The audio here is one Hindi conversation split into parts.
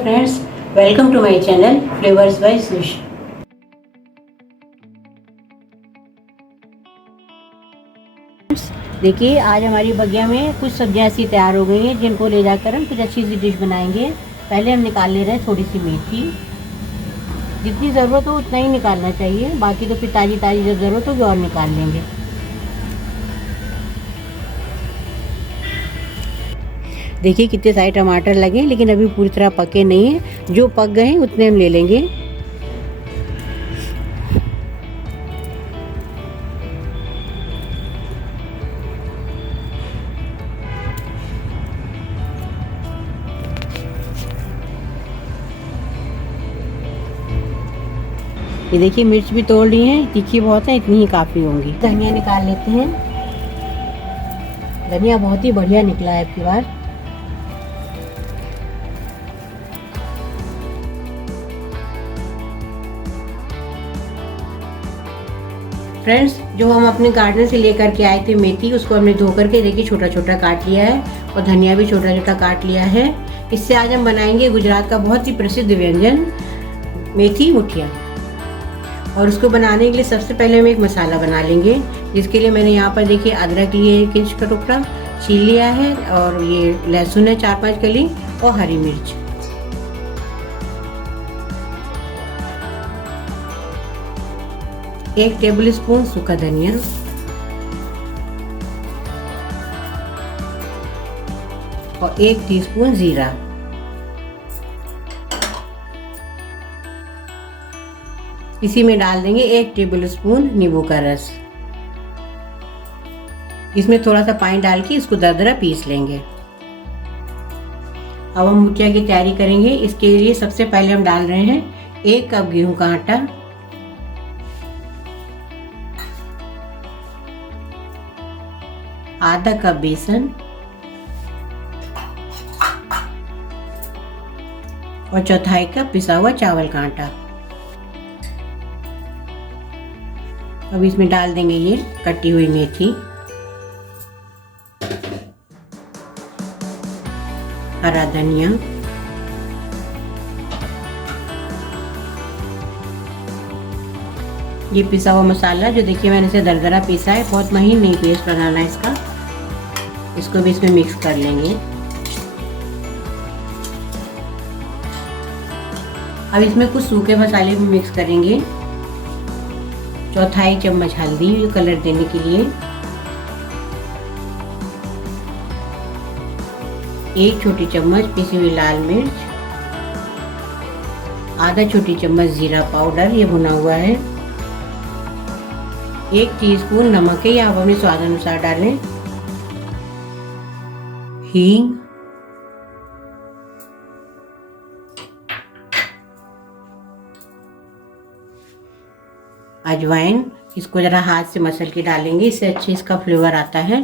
Friends, welcome to my channel flavours by Swish. देखिए, आज हमारी बगिया में कुछ सब्जियां ऐसी तैयार हो गई हैं जिनको ले जाकर हम कुछ अच्छी सी डिश बनाएंगे। पहले हम निकाल ले रहे हैं थोड़ी सी मेथी। जितनी ज़रूरत हो उतना ही निकालना चाहिए, बाकी तो फिर ताज़ी ताज़ी जब ज़रूरत होगी और निकाल लेंगे। देखिए कितने सारे टमाटर लगे, लेकिन अभी पूरी तरह पके नहीं हैं। जो पक गए हैं उतने हम ले लेंगे। ये देखिए मिर्च भी तोड़ ली है, तीखी बहुत है, इतनी ही काफ़ी होंगी। धनिया निकाल लेते हैं। धनिया बहुत ही बढ़िया निकला है आपकी बार। फ्रेंड्स, जो हम अपने गार्डन से लेकर के आए थे मेथी, उसको हमने धो करके देखिए छोटा छोटा काट लिया है और धनिया भी छोटा छोटा काट लिया है। इससे आज हम बनाएंगे गुजरात का बहुत ही प्रसिद्ध व्यंजन मेथी मुठिया। और उसको बनाने के लिए सबसे पहले हम एक मसाला बना लेंगे, जिसके लिए मैंने यहाँ पर देखिए अदरक लिए 1 इंच का टुकड़ा छील लिया है, और ये लहसुन है 4-5 कली, और हरी मिर्च। एक टेबल स्पून सूखा धनिया, और 1 टीस्पून जीरा। इसी में डाल देंगे 1 टेबल स्पून नींबू का रस। इसमें थोड़ा सा पानी डाल के इसको दरदरा पीस लेंगे। अब हम मुठिया की तैयारी करेंगे। इसके लिए सबसे पहले हम डाल रहे हैं 1 कप गेहूं का आटा, आधा कप बेसन, और 1/4 कप पिसा हुआ चावल का आटा। अब इसमें डाल देंगे ये कटी हुई मेथी, हरा धनिया, ये पिसा हुआ मसाला जो देखिए मैंने इसे दरदरा पीसा है, बहुत महीन नहीं पेस्ट बनाना है इसका। इसको भी इसमें मिक्स कर लेंगे। अब इसमें कुछ सूखे मसाले भी मिक्स करेंगे। 1/4 चम्मच हल्दी कलर देने के लिए, 1 छोटी चम्मच पिसी हुई लाल मिर्च, आधा छोटी चम्मच जीरा पाउडर ये भुना हुआ है, 1 टीस्पून नमक है, या आप अपने स्वाद अनुसार डालें, हींग, अजवाइन। इसको जरा हाथ से मसल के डालेंगे, इससे अच्छे इसका फ्लेवर आता है।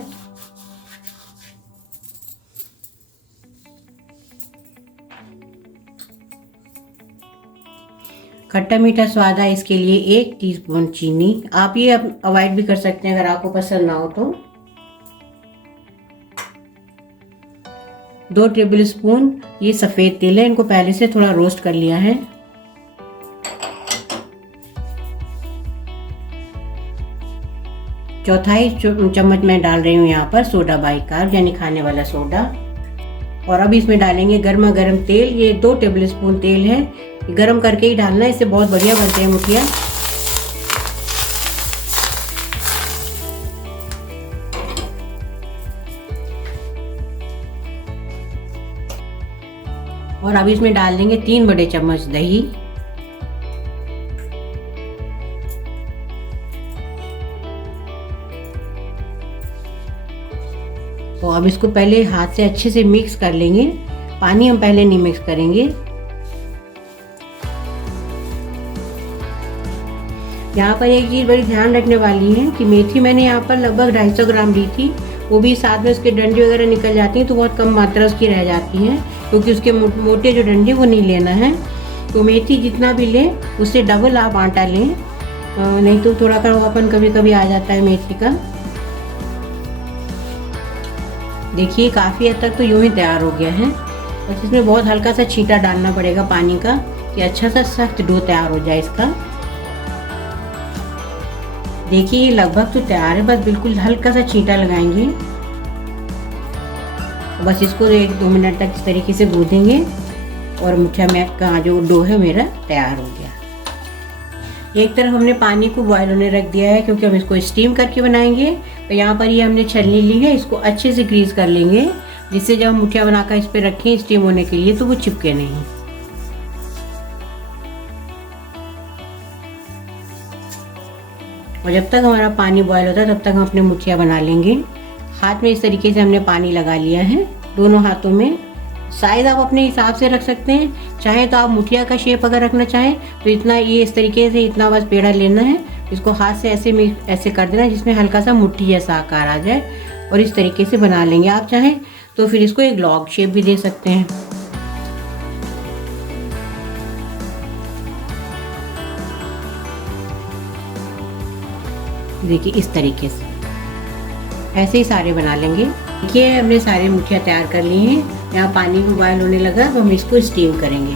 खट्टा मीठा स्वाद है, इसके लिए 1 टीस्पून चीनी। आप ये अवॉइड भी कर सकते हैं अगर आपको पसंद ना हो तो। 2 टेबल स्पून ये सफ़ेद तिल है, इनको पहले से थोड़ा रोस्ट कर लिया है। 1/4 चम्मच मैं डाल रही हूँ यहाँ पर सोडा बाइकार्ब, यानी खाने वाला सोडा। और अब इसमें डालेंगे गर्मा गर्म तेल। ये 2 टेबल स्पून तेल है, गरम करके ही डालना है, इससे बहुत बढ़िया बनते हैं मुठिया। और अब इसमें डाल देंगे 3 बड़े चम्मच दही, तो अब इसको पहले हाथ से अच्छे से मिक्स कर लेंगे। पानी हम पहले नहीं मिक्स करेंगे। यहाँ पर एक चीज़ बड़ी ध्यान रखने वाली है कि मेथी मैंने यहाँ पर लगभग 250 ग्राम ली थी, वो भी साथ में उसके डंडे वगैरह निकल जाती हैं, तो बहुत कम मात्रा उसकी रह जाती है, क्योंकि उसके मोटे जो डंडे वो नहीं लेना है। तो मेथी जितना भी लें उससे डबल आप आटा लें, नहीं तो थोड़ा कड़वापन कभी कभी आ जाता है मेथी का। देखिए काफ़ी हद तक तो यूँ ही तैयार हो गया है। बस इसमें बहुत हल्का सा छींटा डालना पड़ेगा पानी का कि अच्छा सा सख्त डो तैयार हो जाए इसका। देखिए ये लगभग तो तैयार है, बस बिल्कुल हल्का सा छींटा लगाएंगे। बस इसको 1-2 मिनट तक इस तरीके से गूंदेंगे और मुठिया मैट का जो डो है मेरा तैयार हो गया। एक तरफ हमने पानी को बॉयल होने रख दिया है क्योंकि हम इसको स्टीम करके बनाएंगे। तो यहाँ पर ये हमने छलनी ली है, इसको अच्छे से ग्रीस कर लेंगे जिससे जब हम मुठिया बनाकर इस पर रखें स्टीम होने के लिए तो वो चिपके नहीं। और जब तक हमारा पानी बॉयल होता है तब तक हम अपने मुठिया बना लेंगे। हाथ में इस तरीके से हमने पानी लगा लिया है, दोनों हाथों में। साइज आप अपने हिसाब से रख सकते हैं, चाहे तो आप मुठिया का शेप अगर रखना चाहें तो इतना ये इस तरीके से इतना बस पेड़ा लेना है, इसको हाथ से ऐसे कर देना जिसमें हल्का सा मुट्ठी जैसा आकार आ जाए और इस तरीके से बना लेंगे। आप चाहें तो फिर इसको एक लॉग शेप भी दे सकते हैं। देखिए इस तरीके से ऐसे ही सारे बना लेंगे। देखिए हमने सारे मुठिया तैयार कर लिए हैं। यहाँ पानी भी बॉयल होने लगा तो हम इसको स्टीम करेंगे।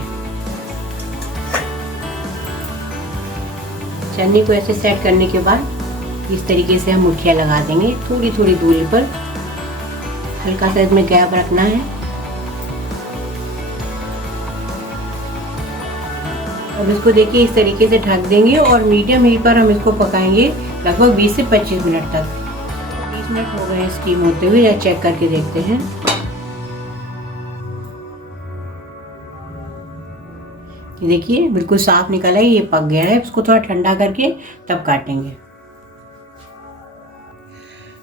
छन्नी को ऐसे सेट करने के बाद इस तरीके से हम मुठिया लगा देंगे, थोड़ी थोड़ी दूरी पर। हल्का सा इसमें गैप रखना है। अब इसको देखिए इस तरीके से ढक देंगे और मीडियम हीट पर हम इसको पकाएंगे लगभग 20 से 25 मिनट तक। 20 मिनट हो गए स्टीम होते हुए, या चेक करके देखते हैं। देखिए बिल्कुल साफ निकला है, ये पक गया है। इसको थोड़ा ठंडा करके तब काटेंगे।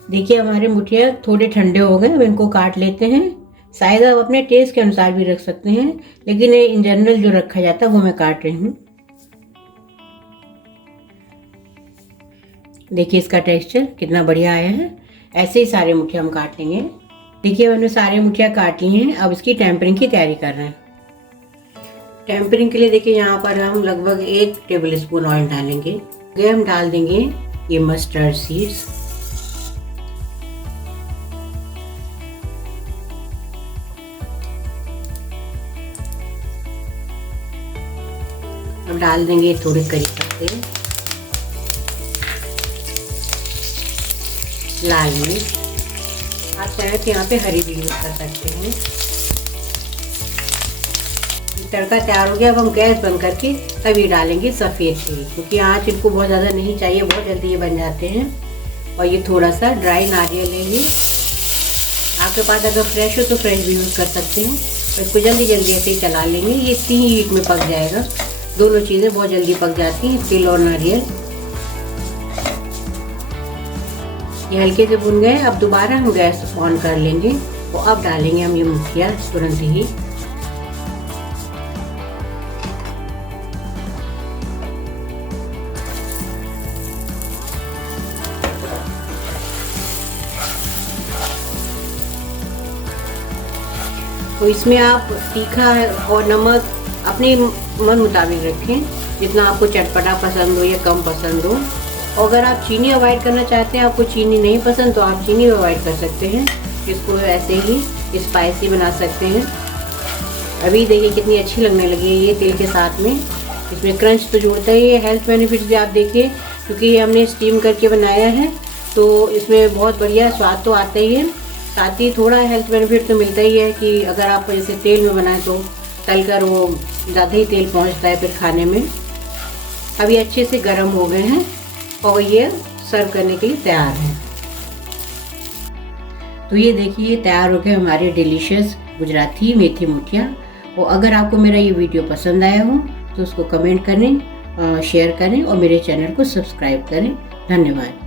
देखिए हमारे मुठिया थोड़े ठंडे हो गए, अब इनको काट लेते हैं। साइज आप अपने टेस्ट के अनुसार भी रख सकते हैं, लेकिन इन जनरल जो रखा जाता है वो मैं काट रही हूँ। देखिए इसका टेक्सचर कितना बढ़िया आया है। ऐसे ही सारे मुठिया हम काट लेंगे। देखिए हमने सारे मुठिया काट लिए हैं। अब इसकी टेम्परिंग की तैयारी कर रहे हैं। टेम्परिंग के लिए देखिए यहाँ पर हम लगभग 1 टेबल स्पून ऑयल डालेंगे। हम डाल देंगे ये मस्टर्ड सीड्स। अब डाल देंगे थोड़े करी पत्ते, लाल मिर्च। आप चाहे तो यहाँ पे हरी भी यूज कर सकते हैं। तड़का तैयार हो गया। अब हम गैस बंद करके तभी डालेंगे सफ़ेद तिल, क्योंकि आँच इनको बहुत ज़्यादा नहीं चाहिए, बहुत जल्दी ये बन जाते हैं। और ये थोड़ा सा ड्राई नारियल लेंगे। आपके पास अगर फ्रेश हो तो फ्रेश भी यूज़ कर सकते हैं। और इसको जल्दी जल्दी ऐसे ही चला लेंगे। ये इतनी ही हीट में पक जाएगा। दोनों चीज़ें बहुत जल्दी पक जाती हैं, तिल और नारियल। ये हल्के से भुन गए। अब दोबारा हम गैस ऑन कर लेंगे और अब डालेंगे हम ये मुठिया तुरंत ही। तो इसमें आप तीखा और नमक अपने मन मुताबिक रखें, जितना आपको चटपटा पसंद हो या कम पसंद हो। और अगर आप चीनी अवॉइड करना चाहते हैं, आपको चीनी नहीं पसंद, तो आप चीनी अवॉइड कर सकते हैं। इसको ऐसे ही स्पाइसी बना सकते हैं। अभी देखिए कितनी अच्छी लगने लगी है ये तिल के साथ में। इसमें क्रंच तो जोड़ता ही है। हेल्थ बेनिफिट्स भी आप देखिए, क्योंकि ये हमने स्टीम करके बनाया है तो इसमें बहुत बढ़िया स्वाद तो आता ही है। साथ ही थोड़ा हेल्थ बेनिफिट तो मिलता ही है कि अगर आप जैसे तेल में बनाएं तो तलकर वो ज़्यादा ही तेल पहुंचता है फिर खाने में। अब ये अच्छे से गर्म हो गए हैं और ये सर्व करने के लिए तैयार है। तो ये देखिए तैयार हो गए हमारे डिलीशियस गुजराती मेथी मुठिया। और अगर आपको मेरा ये वीडियो पसंद आया हो तो उसको कमेंट करें, शेयर करें और मेरे चैनल को सब्सक्राइब करें। धन्यवाद।